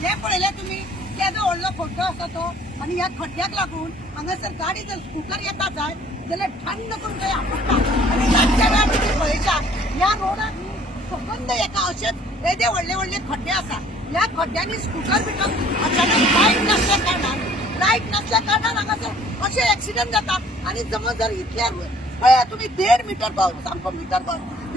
हे पळयले तुम्ही केदो व्हडलो खड्डो आसा तो आनी ह्या खड्ड्याक लागून हांगासर गाडी जर स्कूटर येता जाय जाल्यार थंड करून थंय आपटा आनी रातच्या वेळार तुम्ही पळयशा ह्या रोडाक सबंद एका अशेच येदे व्हडले व्हडले खड्डे आसा ह्या खड्ड्यांनी स्कूटर बिटर अचानक लायट नसल्या कारणान हांगासर अशे एक्सिडेंट जाता आनी समज जर इतल्या पळया तुम्ही 1.5 मीटर सामको मीटर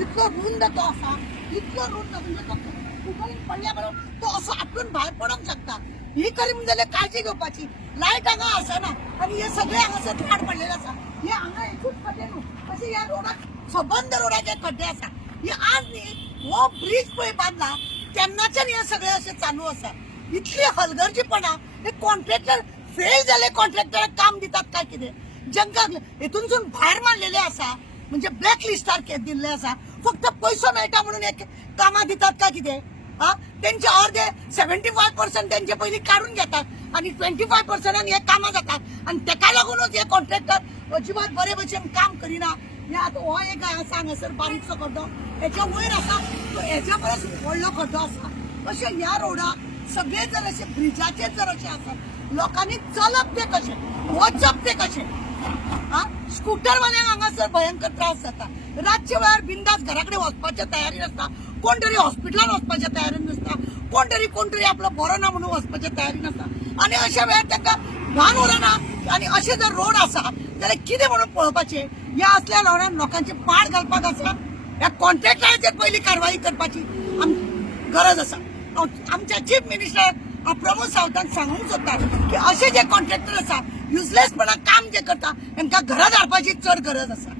इतलो रुंद तो आसा इतलो रुंद म्हणजे तो स्कूटरीन पडल्या बरोबर तो असो आटून भायर पडोंक शकता ही करीम जाल्यार काळजी घेवपाची लायट हांगा आसना आनी हे सगळे हांगासर झाड पडलेले आसा हे हांगा एकूच खड्डे न्हू अशे ह्या रोडाक सबंद रोडाचे खड्डे आसा हे आज न्ही हो ब्रिज पळय बांदला तेन्नाच्यान हे सगळे अशे चालू आसा इतली हलगर्जीपणा हे कॉन्ट्रॅक्टर फेल जाले कॉन्ट्रॅक्टराक काम दितात काय कितें जांकां हेतूनसून भायर मारलेले आसा म्हणजे ब्लॅक लिस्टार दिल्ले आसा फक्त पैसो मेळटा म्हणून एक कामां दितात काय कितें हा त्यांचे अर्धे 75% त्यांचे पयली काढून घेतात आणि 25% हे कामां जातात आणि तेका लागूनच हे कॉन्ट्रॅक्टर अजिबात बरे भशेन काम करिना हे आता हो एक आसा हांगासर बारीकसो खड्डो हेच्या वयर आसा तो हेच्या परस व्हडलो खड्डो आसा अशे ह्या रोडाक सगळे जर असे ब्रिजाचेर जर अशे आसत लोकांनी चलप ते कशे वचप ते कशे हा स्कूटरवाल्यांक हांगासर भयंकर त्रास जाता रातच्या वेळार बिंदास घराकडे वचपाच्या तयारीन आसता कोण तरी हॉस्पिटलान वचपाच्या तयारीन आसता कोण तरी आपलो बरो ना म्हणून वचपाच्या तयारीन आसता आनी अशा वेळार तांकां भान उरना आनी अशे जर रोड आसा जाल्यार कितें म्हणून पळोवपाचें ह्या असल्या रोडान लोकांचे पाड घालपाक आसा ह्या कॉन्ट्रॅक्टराचेर पयली कारवाई करपाची गरज आसा आमच्या चीफ मिनिस्टर प्रमोद सावंतांक सांगूंक सोदता की असे जे कॉन्ट्रॅक्टर आसा युजलेसपणान काम जे करता तांकां घरा धाडपाची चड गरज आसा.